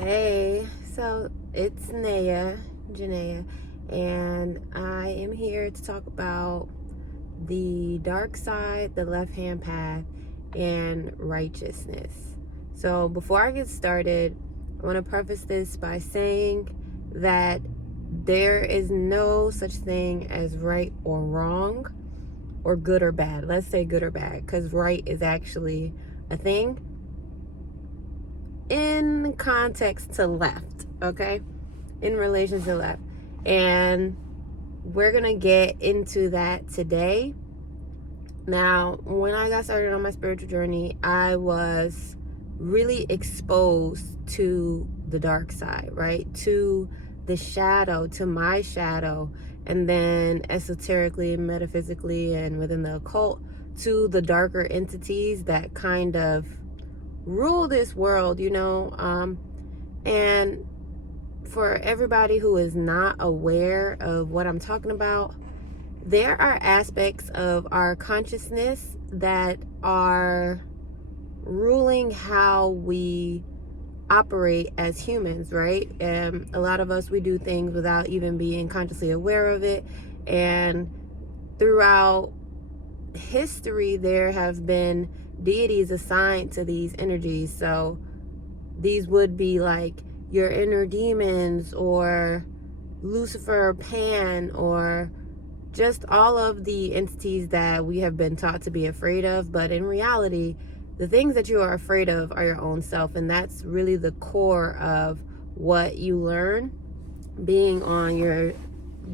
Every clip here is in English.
Hey, so it's Janaea, and I am here to talk about the dark side, the left hand path, and righteousness. So, before I get started, I want to preface this by saying that there is no such thing as right or wrong, or good or bad. Let's say good or bad, because right is actually a thing in context to left, okay? In relation to left. And we're gonna get into that today. Now, when I got started on my spiritual journey, I was really exposed to the dark side, right? To the shadow, to my shadow, and then esoterically, metaphysically, and within the occult, to the darker entities that kind of rule this world, and for everybody who is not aware of what I'm talking about, there are aspects of our consciousness that are ruling how we operate as humans, right? And a lot of us, we do things without even being consciously aware of it. And throughout history, there have been deities assigned to these energies. So these would be like your inner demons, or Lucifer, Pan, or just all of the entities that we have been taught to be afraid of. But in reality, the things that you are afraid of are your own self, and that's really the core of what you learn being on your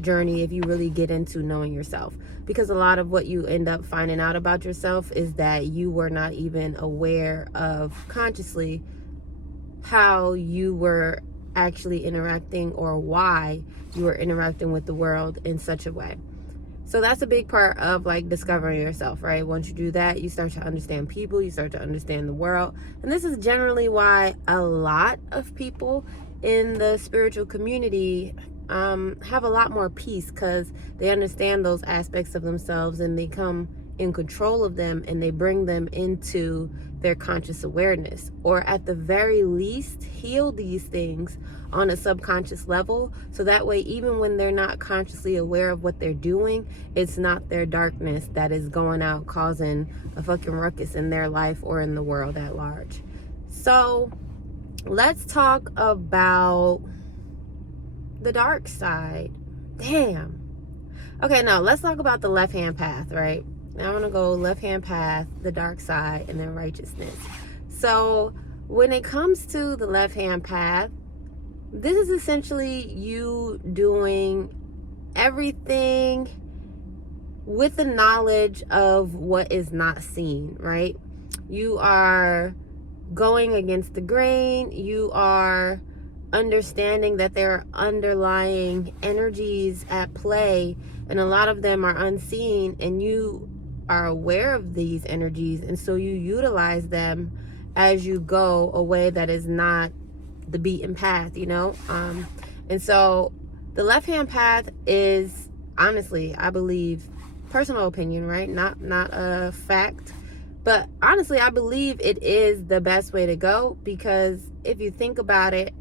journey if you really get into knowing yourself. Because a lot of what you end up finding out about yourself is that you were not even aware of consciously how you were actually interacting, or why you were interacting with the world in such a way. So that's a big part of like discovering yourself, right? Once you do that, you start to understand people, you start to understand the world. And this is generally why a lot of people in the spiritual community have a lot more peace, because they understand those aspects of themselves and they come in control of them, and they bring them into their conscious awareness, or at the very least heal these things on a subconscious level, so that way even when they're not consciously aware of what they're doing, it's not their darkness that is going out causing a fucking ruckus in their life or in the world at large. So let's talk about the dark side. Damn. Okay, now let's talk about the left hand path, right? Now I'm gonna go left hand path, the dark side, and then righteousness. So when it comes to the left hand path, this is essentially you doing everything with the knowledge of what is not seen, right? You are going against the grain. You are understanding that there are underlying energies at play, and a lot of them are unseen, and you are aware of these energies, and so you utilize them as you go a way that is not the beaten path, and so the left hand path is, honestly, I believe, personal opinion, right? Not a fact, but honestly, I believe it is the best way to go, because if you think about it,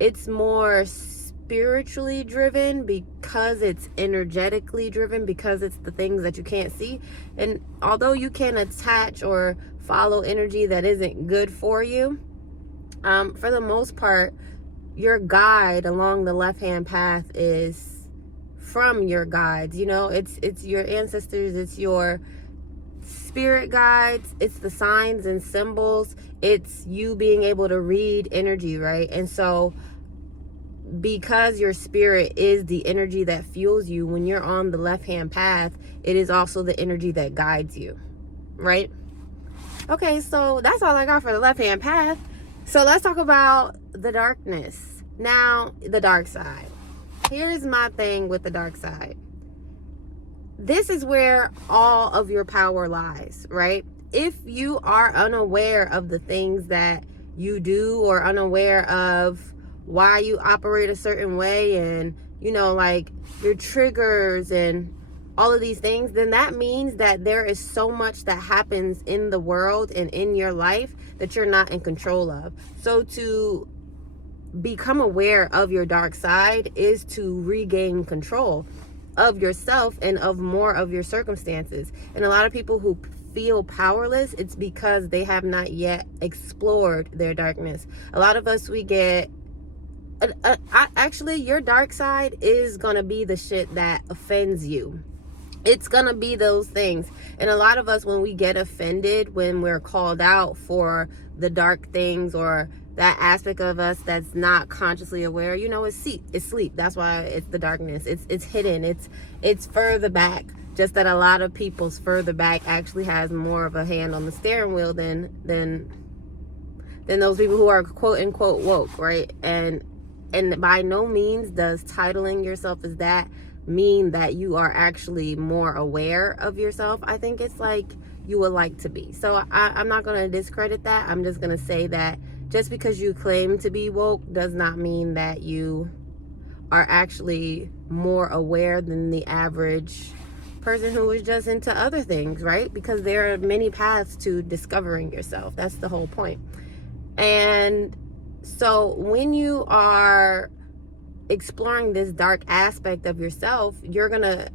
it's more spiritually driven, because it's energetically driven, because it's the things that you can't see. And although you can attach or follow energy that isn't good for you, for the most part, your guide along the left hand path is from your guides. It's your ancestors, it's your spirit guides, it's the signs and symbols, it's you being able to read energy, right? And so because your spirit is the energy that fuels you, when you're on the left hand path, it is also the energy that guides you, right? Okay, so that's all I got for the left hand path. So let's talk about the darkness. Now, the dark side. Here's my thing with the dark side. This is where all of your power lies, right? If you are unaware of the things that you do, or unaware of why you operate a certain way, and like your triggers and all of these things, then that means that there is so much that happens in the world and in your life that you're not in control of. So to become aware of your dark side is to regain control of yourself and of more of your circumstances. And a lot of people who feel powerless, it's because they have not yet explored their darkness. A lot of us, we get actually, your dark side is gonna be the shit that offends you. It's gonna be those things. And a lot of us, when we get offended, when we're called out for the dark things or that aspect of us that's not consciously aware, it's sleep. That's why it's the darkness. It's hidden. It's further back. Just that a lot of people's further back actually has more of a hand on the steering wheel than those people who are quote unquote woke, right? And by no means does titling yourself as that mean that you are actually more aware of yourself. I think it's like you would like to be. So I'm not going to discredit that. I'm just going to say that just because you claim to be woke does not mean that you are actually more aware than the average person who is just into other things, right? Because there are many paths to discovering yourself. That's the whole point. And so when you are exploring this dark aspect of yourself, you're gonna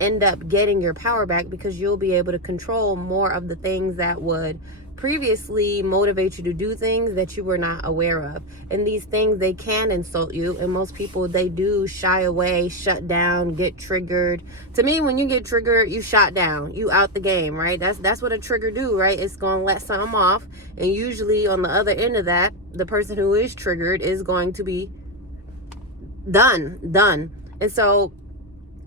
end up getting your power back, because you'll be able to control more of the things that would previously motivate you to do things that you were not aware of. And these things, they can insult you, and most people, they do shy away, shut down, get triggered. To me, when you get triggered, you shut down, you out the game, right? That's what a trigger do, right? It's gonna let something off, and usually on the other end of that, the person who is triggered is going to be done. And so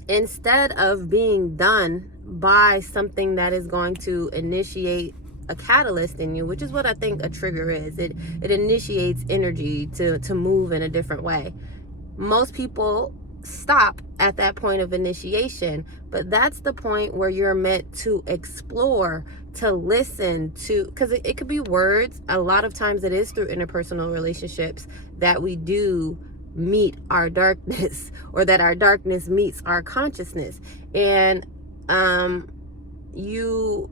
instead of being done by something that is going to initiate a catalyst in you, which is what I think a trigger is, it initiates energy to move in a different way. Most people stop at that point of initiation, but that's the point where you're meant to explore, to listen to, because it could be words. A lot of times it is through interpersonal relationships that we do meet our darkness, or that our darkness meets our consciousness. And you'll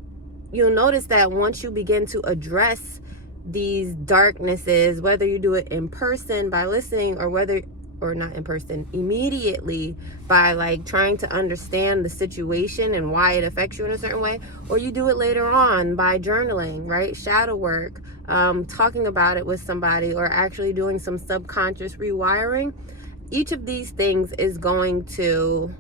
notice that once you begin to address these darknesses, whether you do it in person by listening, or not in person, immediately by like trying to understand the situation and why it affects you in a certain way, or you do it later on by journaling, right? Shadow work, talking about it with somebody, or actually doing some subconscious rewiring. Each of these things is going to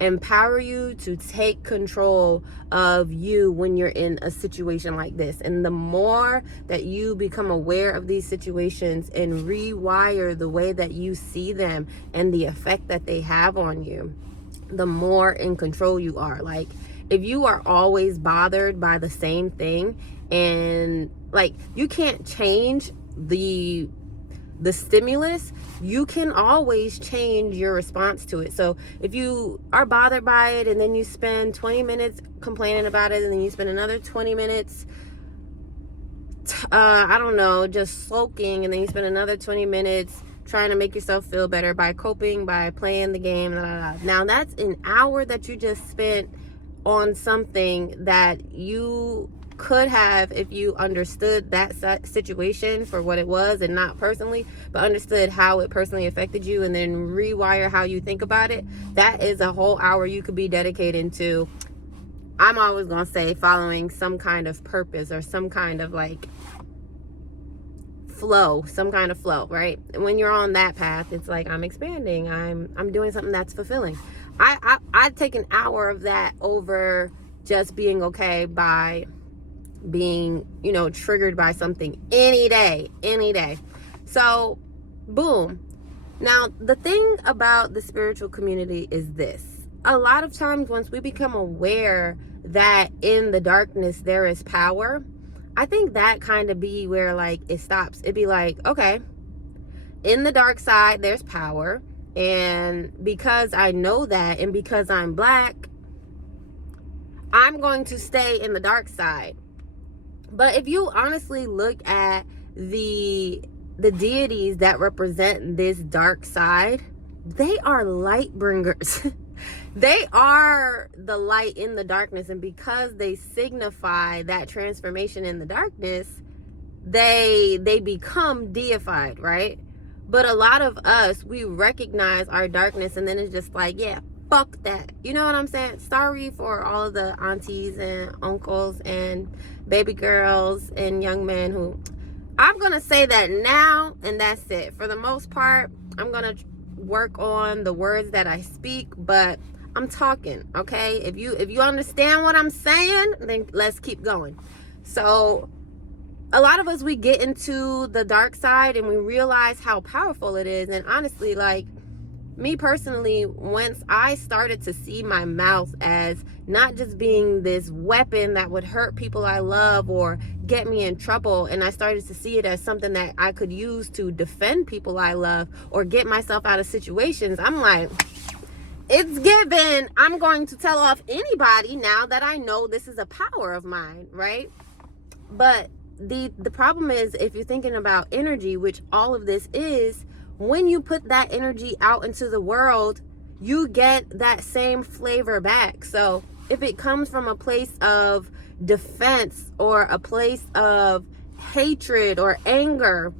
empower you to take control of you when you're in a situation like this. And the more that you become aware of these situations and rewire the way that you see them and the effect that they have on you, the more in control you are. Like, if you are always bothered by the same thing, and like, you can't change the stimulus, you can always change your response to it. So if you are bothered by it, and then you spend 20 minutes complaining about it, and then you spend another 20 minutes just sulking, and then you spend another 20 minutes trying to make yourself feel better by coping, by playing the game, now that's an hour that you just spent on something that you could have, if you understood that situation for what it was, and not personally, but understood how it personally affected you, and then rewire how you think about it. That is a whole hour you could be dedicated to, I'm always gonna say, following some kind of purpose, or some kind of like flow, right? When you're on that path, it's like, I'm expanding, I'm doing something that's fulfilling. I'd take an hour of that over just being okay by being, triggered by something any day. So boom. Now, the thing about the spiritual community is this: a lot of times, once we become aware that in the darkness there is power, I think that kind of be where like it stops. It'd be like, okay, in the dark side there's power, and because I know that, and because I'm black, I'm going to stay in the dark side. But if you honestly look at the deities that represent this dark side, they are light bringers. They are the light in the darkness, and because they signify that transformation in the darkness, they become deified, right? But a lot of us, we recognize our darkness and then it's just like, yeah, fuck that. You know what I'm saying? Sorry for all of the aunties and uncles and baby girls and young men who, I'm going to say that now and that's it. For the most part, I'm going to work on the words that I speak, but I'm talking, okay? If you understand what I'm saying, then let's keep going. So a lot of us, we get into the dark side and we realize how powerful it is. And honestly, like me personally, once I started to see my mouth as not just being this weapon that would hurt people I love or get me in trouble, and I started to see it as something that I could use to defend people I love or get myself out of situations, I'm like, it's given. I'm going to tell off anybody now that I know this is a power of mine, right? But the problem is, if you're thinking about energy, which all of this is, when you put that energy out into the world, you get that same flavor back. So if it comes from a place of defense or a place of hatred or anger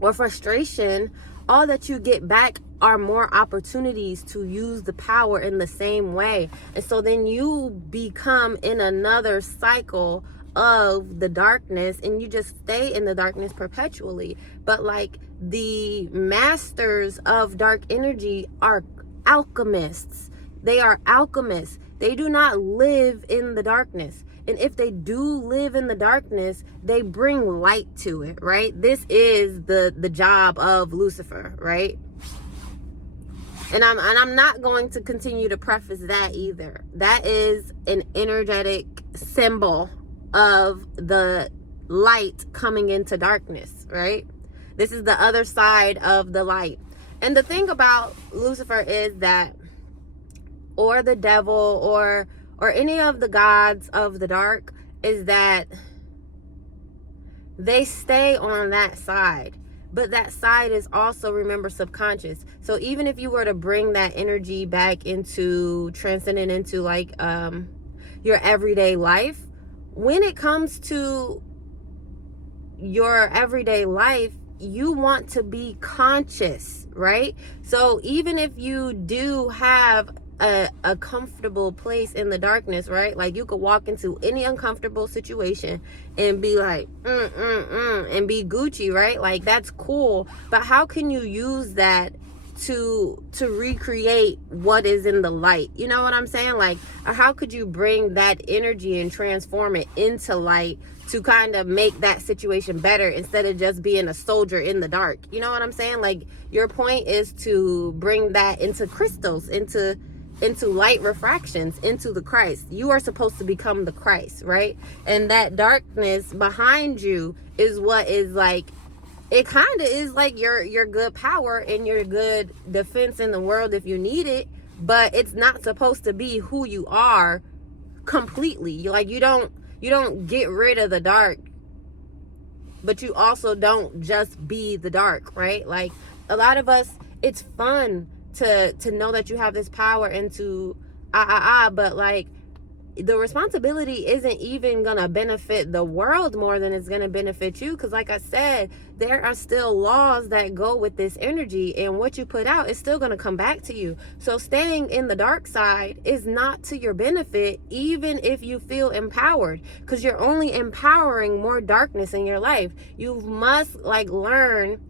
or frustration, all that you get back are more opportunities to use the power in the same way. And so then you become in another cycle of the darkness and you just stay in the darkness perpetually. But like the masters of dark energy are alchemists. They are alchemists. They do not live in the darkness. And if they do live in the darkness, they bring light to it, right? This is the job of Lucifer, right? And I'm not going to continue to preface that either. That is an energetic symbol of the light coming into darkness, right? This is the other side of the light. And the thing about Lucifer is that, or the devil, or any of the gods of the dark, is that they stay on that side. But that side is also, remember, subconscious. So even if you were to bring that energy back into, transcending into like your everyday life, when it comes to your everyday life, you want to be conscious, right? So even if you do have a comfortable place in the darkness, right? Like you could walk into any uncomfortable situation and be like, and be Gucci, right? Like that's cool. But how can you use that to recreate what is in the light? You know what I'm saying? Like, how could you bring that energy and transform it into light to kind of make that situation better instead of just being a soldier in the dark? You know what I'm saying? Like your point is to bring that into crystals, into light refractions, into the Christ. You are supposed to become the Christ, right? And that darkness behind you is what is like, it kind of is like your good power and your good defense in the world if you need it, but it's not supposed to be who you are completely. You don't get rid of the dark, but you also don't just be the dark, right? Like a lot of us, it's fun to know that you have this power and to but like the responsibility isn't even gonna benefit the world more than it's gonna benefit you, because like I said, there are still laws that go with this energy, and what you put out is still gonna come back to you. So staying in the dark side is not to your benefit, even if you feel empowered, because you're only empowering more darkness in your life. You must like learn,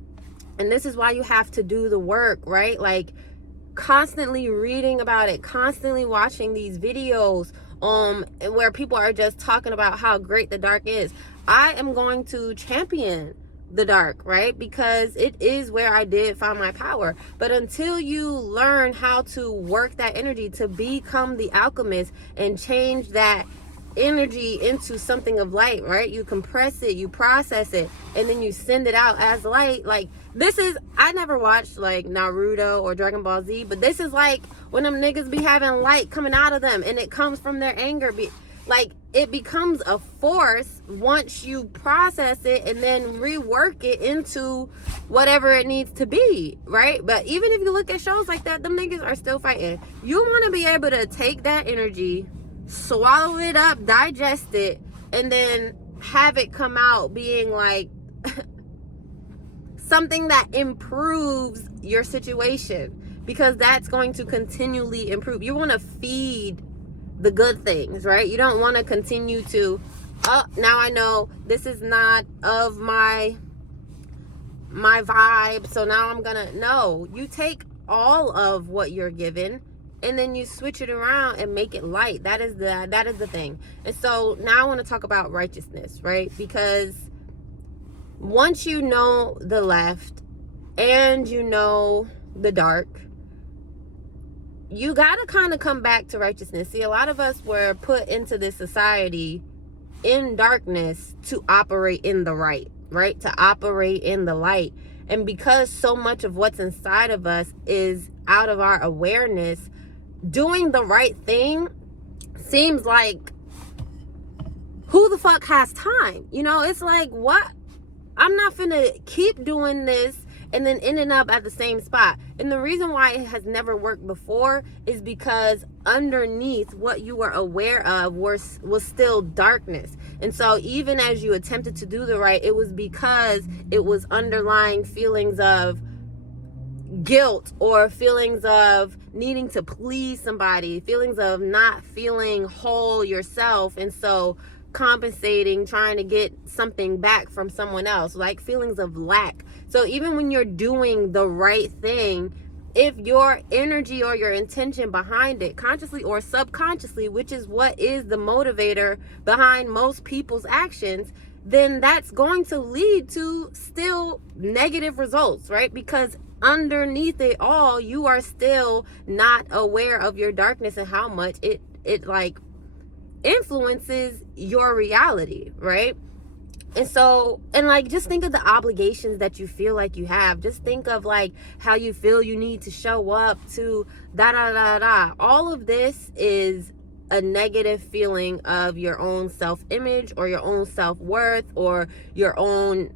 and this is why you have to do the work, right? Like constantly reading about it, constantly watching these videos where people are just talking about how great the dark is. I am going to champion the dark, right? Because it is where I did find my power. But until you learn how to work that energy to become the alchemist and change that energy into something of light, right? You compress it, you process it, and then you send it out as light. Like this is, I never watched like Naruto or Dragon Ball Z, but this is like when them niggas be having light coming out of them, and it comes from their anger. Like it becomes a force once you process it and then rework it into whatever it needs to be, right? But even if you look at shows like that, them niggas are still fighting. You want to be able to take that energy, swallow it up, digest it, and then have it come out being like something that improves your situation, because that's going to continually improve. You want to feed the good things, right? You don't want to continue to, oh, now I know this is not of my vibe, so now I'm gonna, no, you take all of what you're given and then you switch it around and make it light. That is the thing. And so now I want to talk about righteousness, right? Because once you know the left and you know the dark, you got to kind of come back to righteousness. See, a lot of us were put into this society in darkness to operate in the right? To operate in the light. And because so much of what's inside of us is out of our awareness, doing the right thing seems like, who the fuck has time? You know, it's like, what? I'm not finna keep doing this and then ending up at the same spot. And the reason why it has never worked before is because underneath what you were aware of was still darkness. And so even as you attempted to do the right, it was because it was underlying feelings of guilt or feelings of needing to please somebody, feelings of not feeling whole yourself. And so compensating, trying to get something back from someone else, like feelings of lack. So even when you're doing the right thing, if your energy or your intention behind it, consciously or subconsciously, which is what is the motivator behind most people's actions, then that's going to lead to still negative results, right? Because underneath it all, you are still not aware of your darkness and how much it like influences your reality, right? And so, and like, just think of the obligations that you feel like you have. Just think of like how you feel you need to show up to da da da da. All of this is a negative feeling of your own self-image or your own self-worth or your own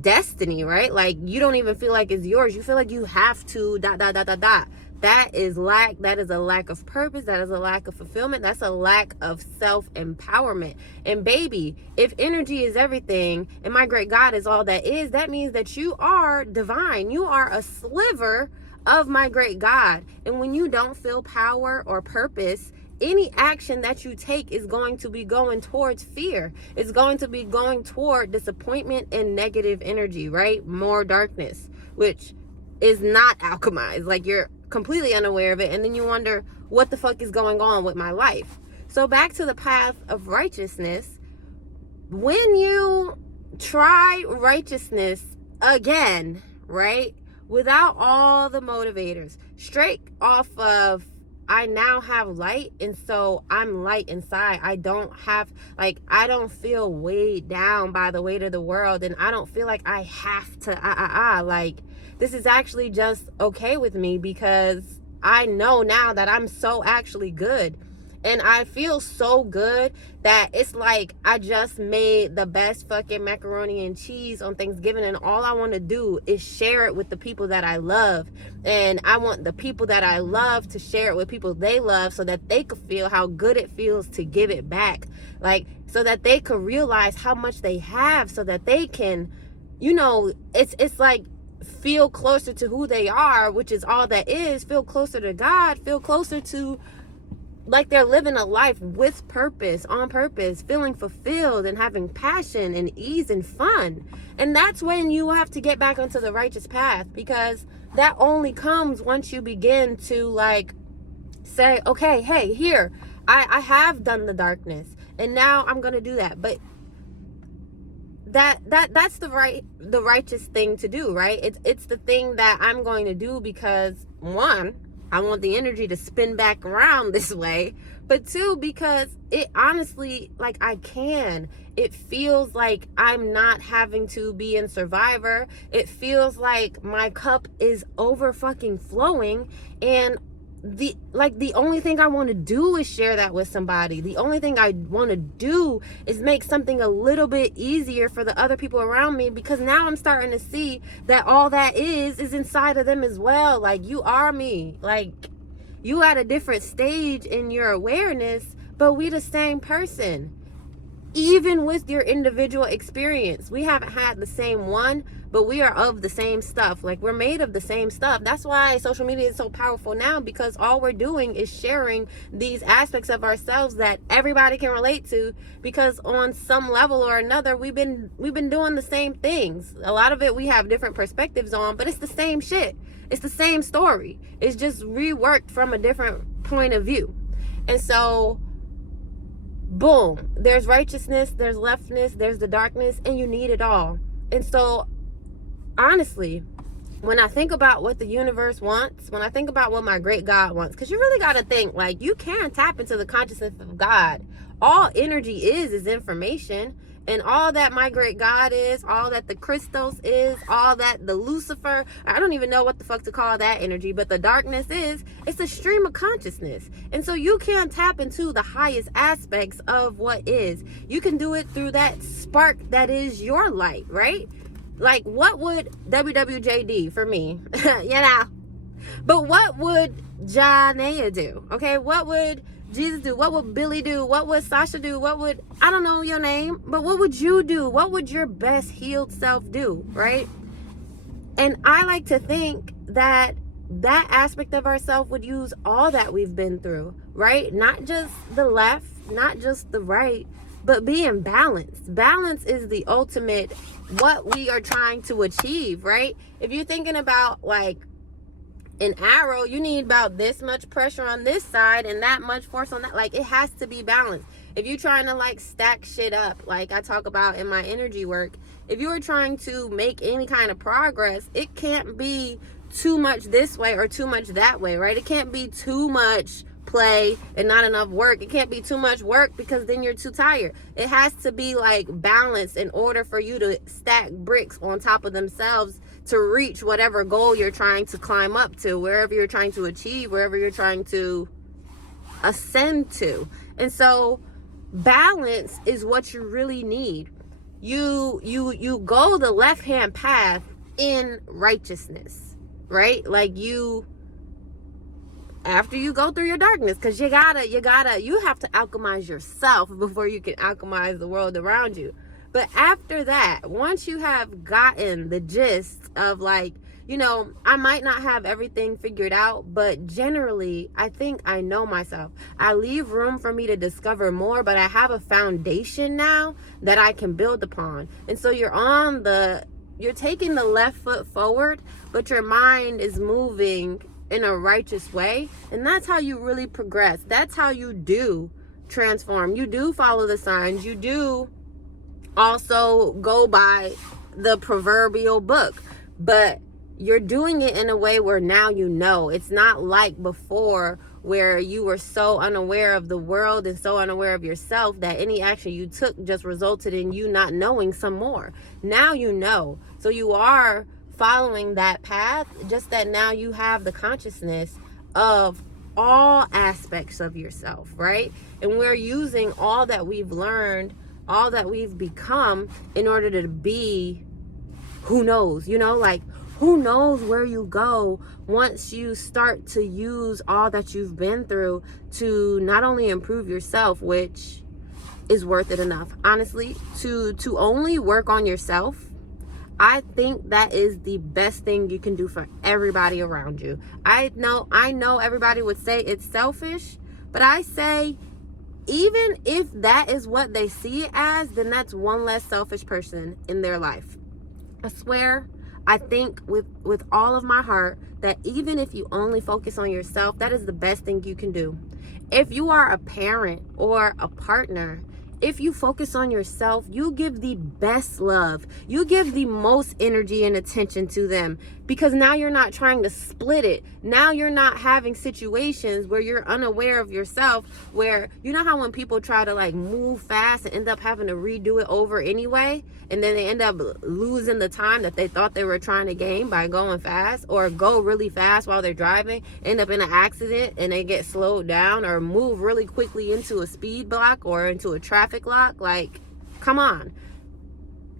destiny, right? Like, you don't even feel like it's yours. You feel like you have to dot dot dot dot dot. That is lack. That is a lack of purpose. That is a lack of fulfillment. That's a lack of self-empowerment. And baby, if energy is everything and my great God is all that is, that means that you are divine. You are a sliver of my great God. And when you don't feel power or purpose, any action that you take is going to be going towards fear. It's going to be going toward disappointment and negative energy, right? More darkness, which is not alchemized. Like, you're completely unaware of it, and then you wonder, what the fuck is going on with my life? So back to the path of righteousness. When you try righteousness again, right, without all the motivators, straight off of, I now have light, and so I'm light inside. I don't feel weighed down by the weight of the world, and I don't feel like I have to like, this is actually just okay with me because I know now that I'm so actually good. And I feel so good that it's like I just made the best fucking macaroni and cheese on Thanksgiving, and all I want to do is share it with the people that I love. And I want the people that I love to share it with people they love, so that they could feel how good it feels to give it back. Like, so that they could realize how much they have, so that they can, you know, it's like, feel closer to who they are, which is all that is. Feel closer to God, feel closer to, like, they're living a life with purpose, on purpose, feeling fulfilled and having passion and ease and fun. And that's when you have to get back onto the righteous path, because that only comes once you begin to, like, say, okay, hey, here, I have done the darkness and now I'm gonna do that. But that's the righteous thing to do, right? It's the thing that I'm going to do because, one, I want the energy to spin back around this way, but two, because it honestly, like, I can. It feels like I'm not having to be in Survivor. It feels like my cup is over fucking flowing, and the only thing I want to do is share that with somebody. The only thing I want to do is make something a little bit easier for the other people around me, because now I'm starting to see that all that is inside of them as well. Like, you are me. Like, you at a different stage in your awareness, but we the same person. even with your individual experience. We haven't had the same one, but we are of the same stuff. Like, we're made of the same stuff. That's why social media is so powerful now, because all we're doing is sharing these aspects of ourselves that everybody can relate to, because on some level or another, we've been doing the same things. A lot of it we have different perspectives on, but it's the same shit. It's the same story. It's just reworked from a different point of view. And so, boom, there's righteousness, there's leftness, there's the darkness, and you need it all. And so, honestly, when I think about what the universe wants, when I think about what my great God wants, because you really got to think, like, you can tap into the consciousness of God. All energy is information. And all that my great God is, all that the Christos is, all that the Lucifer, I don't even know what the fuck to call that energy, but the darkness is, it's a stream of consciousness. And so you can tap into the highest aspects of what is. You can do it through that spark that is your light, right? Like, what would WWJD for me? You know? But what would Janea do? Okay, what would Jesus do? What would Billy do? What would Sasha do? What would, I don't know your name, but what would you do? What would your best healed self do, right? And I like to think that that aspect of ourselves would use all that we've been through, right? Not just the left, not just the right, but being balanced. Balance is the ultimate, what we are trying to achieve, right? If you're thinking about, like, an arrow, you need about this much pressure on this side and that much force on that. Like, it has to be balanced. If you're trying to, like, stack shit up, like I talk about in my energy work, if you are trying to make any kind of progress, it can't be too much this way or too much that way, right? It can't be too much play and not enough work. It can't be too much work, because then you're too tired. It has to be, like, balanced in order for you to stack bricks on top of themselves to reach whatever goal you're trying to climb up to, wherever you're trying to achieve, wherever you're trying to ascend to. And so balance is what you really need. You go the left-hand path in righteousness, right? Like, after you go through your darkness, because you have to alchemize yourself before you can alchemize the world around you. But after that, once you have gotten the gist of, like, you know, I might not have everything figured out, but generally, I think I know myself. I leave room for me to discover more, but I have a foundation now that I can build upon. And so you're taking the left foot forward, but your mind is moving in a righteous way. And that's how you really progress. That's how you do transform. You do follow the signs. You do also go by the proverbial book, but you're doing it in a way where now you know. It's not like before, where you were so unaware of the world and so unaware of yourself that any action you took just resulted in you not knowing some more. Now you know. So you are following that path, just that now you have the consciousness of all aspects of yourself, right? And we're using all that we've learned, all that we've become, in order to be, who knows, you know, like, who knows where you go once you start to use all that you've been through to not only improve yourself, which is worth it enough, honestly, to only work on yourself. I think that is the best thing you can do for everybody around you. I know everybody would say it's selfish, but I say, even if that is what they see it as, then that's one less selfish person in their life. I swear, I think with all of my heart that even if you only focus on yourself, that is the best thing you can do. If you are a parent or a partner, if you focus on yourself, you give the best love. You give the most energy and attention to them, because now you're not trying to split it. Now you're not having situations where you're unaware of yourself, where, you know how when people try to, like, move fast and end up having to redo it over anyway, and then they end up losing the time that they thought they were trying to gain by going fast, or go really fast while they're driving, end up in an accident and they get slowed down, or move really quickly into a speed block or into a traffic lock. Like, come on,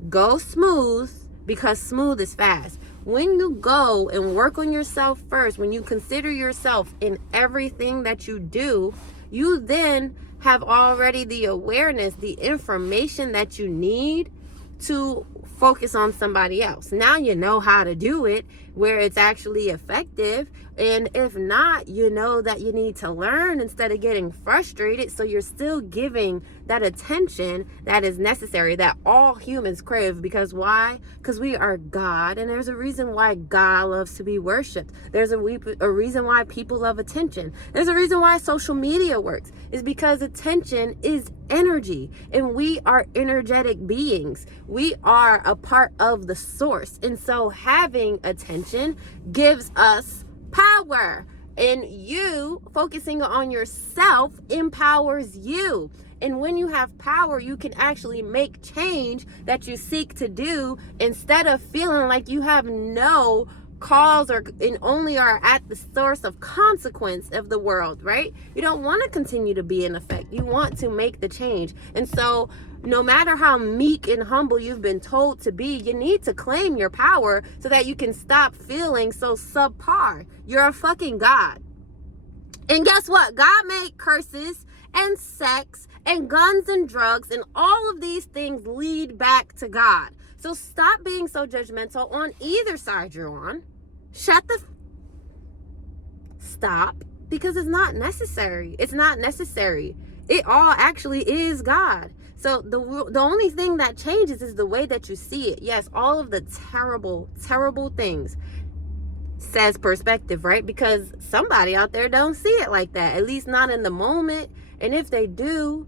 go smooth, because smooth is fast. When you go and work on yourself first, when you consider yourself in everything that you do, you then have already the awareness, the information that you need to focus on somebody else. Now you know how to do it where it's actually effective. And if not, you know that you need to learn instead of getting frustrated. So you're still giving that attention that is necessary, that all humans crave. Because why? Because we are God, and there's a reason why God loves to be worshipped. There's a reason why people love attention. There's a reason why social media works. Is because attention is energy, and we are energetic beings. We are a part of the source. And so having attention gives us power, and you focusing on yourself empowers you. And when you have power, you can actually make change that you seek to do instead of feeling like you have no cause and only are at the source of consequence of the world, right? You don't want to continue to be in effect. You want to make the change. And so no matter how meek and humble you've been told to be, you need to claim your power so that you can stop feeling so subpar. You're a fucking God. And guess what? God made curses and sex and guns and drugs, and all of these things lead back to God. So stop being so judgmental on either side you're on. Stop, because it's not necessary. It's not necessary. It all actually is God. So the only thing that changes is the way that you see it. Yes, all of the terrible, terrible things says perspective, right? Because somebody out there don't see it like that, at least not in the moment. And if they do,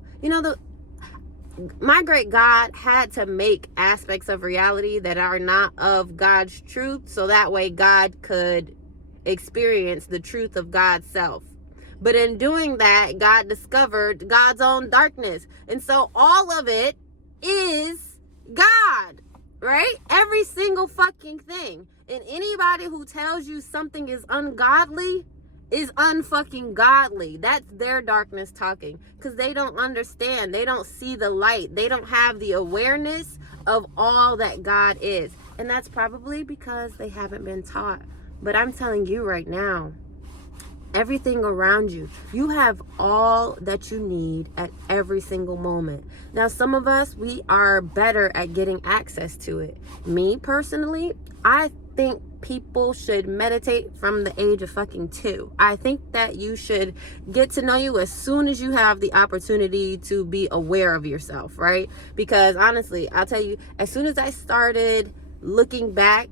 my great God had to make aspects of reality that are not of God's truth, so that way God could experience the truth of God's self. But in doing that, God discovered God's own darkness. And so all of it is God, right? Every single fucking thing. And anybody who tells you something is ungodly is unfucking godly. That's their darkness talking, because they don't understand. They don't see the light. They don't have the awareness of all that God is. And that's probably because they haven't been taught. But I'm telling you right now, everything around you, you have all that you need at every single moment. Now, some of us, we are better at getting access to it. Me personally, I think people should meditate from the age of fucking 2. I think that you should get to know you as soon as you have the opportunity to be aware of yourself, right? Because honestly, I'll tell you, as soon as I started looking back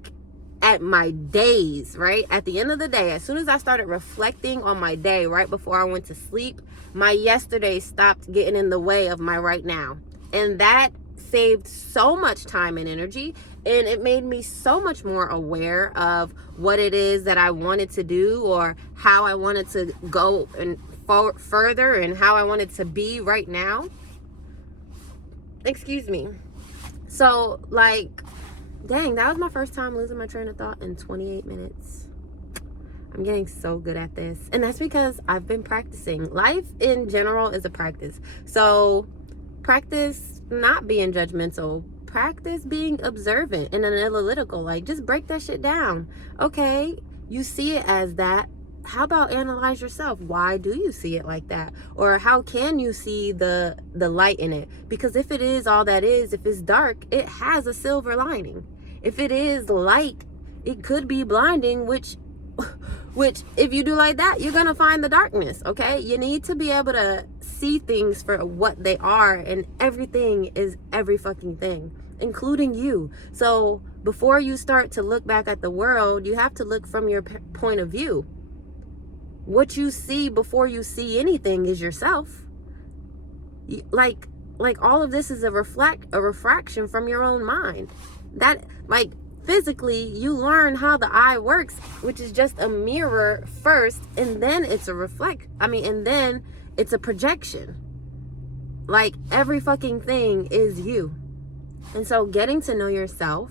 at my days, right? At the end of the day, as soon as I started reflecting on my day right before I went to sleep, my yesterday stopped getting in the way of my right now. And that saved so much time and energy, and it made me so much more aware of what it is that I wanted to do, or how I wanted to go and further, and how I wanted to be right now. Excuse me. So, dang, that was my first time losing my train of thought in 28 minutes. I'm getting so good at this. And that's because I've been practicing. Life in general is a practice. So practice not being judgmental. Practice being observant and analytical. Just break that shit down. Okay, you see it as that. How about analyze yourself? Why do you see it like that? Or how can you see the light in it? Because if it is all that is, if it's dark, it has a silver lining. If it is light, it could be blinding, which if you do like that, you're gonna find the darkness. Okay, you need to be able to see things for what they are, and everything is every fucking thing, including you. So before you start to look back at the world, you have to look from your point of view. What you see before you see anything is yourself. Like all of this is a refraction from your own mind. That, physically, you learn how the eye works, which is just a mirror first, and then it's and then it's a projection. Every fucking thing is you. And so getting to know yourself,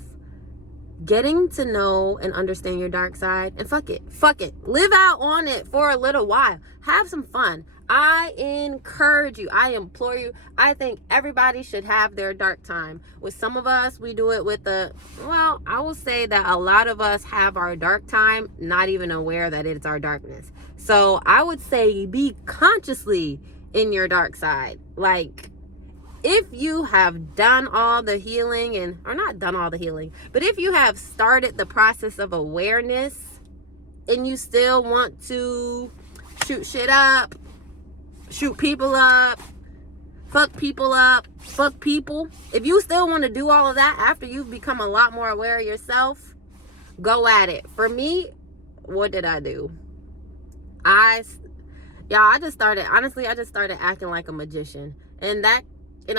getting to know and understand your dark side, and fuck it, live out on it for a little while, have some fun. I encourage you, I implore you, I think everybody should have their dark time. With some of us, we do it with I will say that a lot of us have our dark time not even aware that it's our darkness. So I would say be consciously in your dark side. Like, if you have done all the healing or not done all the healing, but if you have started the process of awareness and you still want to shoot shit up, shoot people up, fuck people up, fuck people, if you still want to do all of that after you've become a lot more aware of yourself, go at it. For me, what did I do? I just started acting like a magician. And I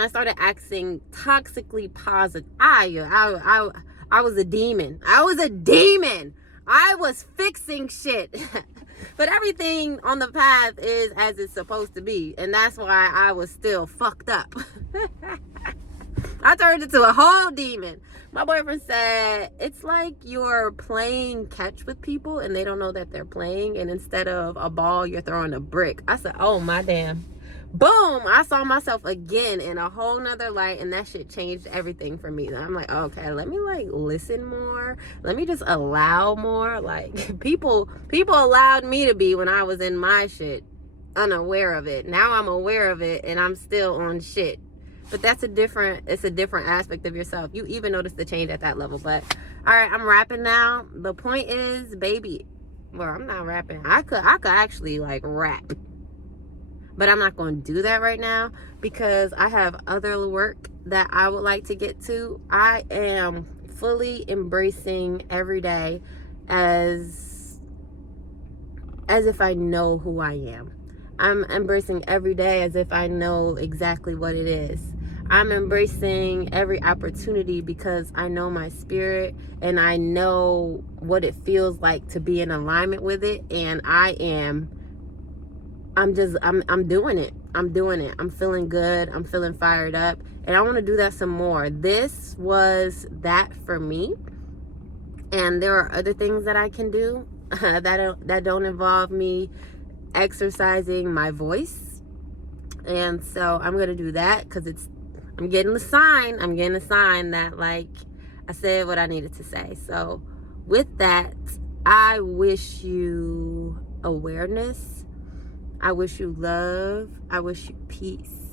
started acting toxically positive. I was a demon. I was fixing shit. But everything on the path is as it's supposed to be. And that's why I was still fucked up. I turned into a whole demon. My boyfriend said, it's like you're playing catch with people and they don't know that they're playing. And instead of a ball, you're throwing a brick. I said, oh my damn. Boom, I saw myself again in a whole nother light, and that shit changed everything for me. And I'm like, okay, let me like listen more. Let me just allow more. Like people allowed me to be when I was in my shit, unaware of it. Now I'm aware of it and I'm still on shit. But it's a different aspect of yourself. You even notice the change at that level. But all right, I'm rapping now. The point is, baby, well, I'm not rapping. I could actually like rap. But I'm not going to do that right now because I have other work that I would like to get to. I am fully embracing every day as if I know who I am. I'm embracing every day as if I know exactly what it is. I'm embracing every opportunity because I know my spirit and I know what it feels like to be in alignment with it. And I'm doing it. I'm doing it. I'm feeling good. I'm feeling fired up. And I want to do that some more. This was that for me. And there are other things that I can do that don't involve me exercising my voice. And so I'm going to do that because I'm getting the sign. I'm getting a sign that like I said what I needed to say. So with that, I wish you awareness. I wish you love. I wish you peace.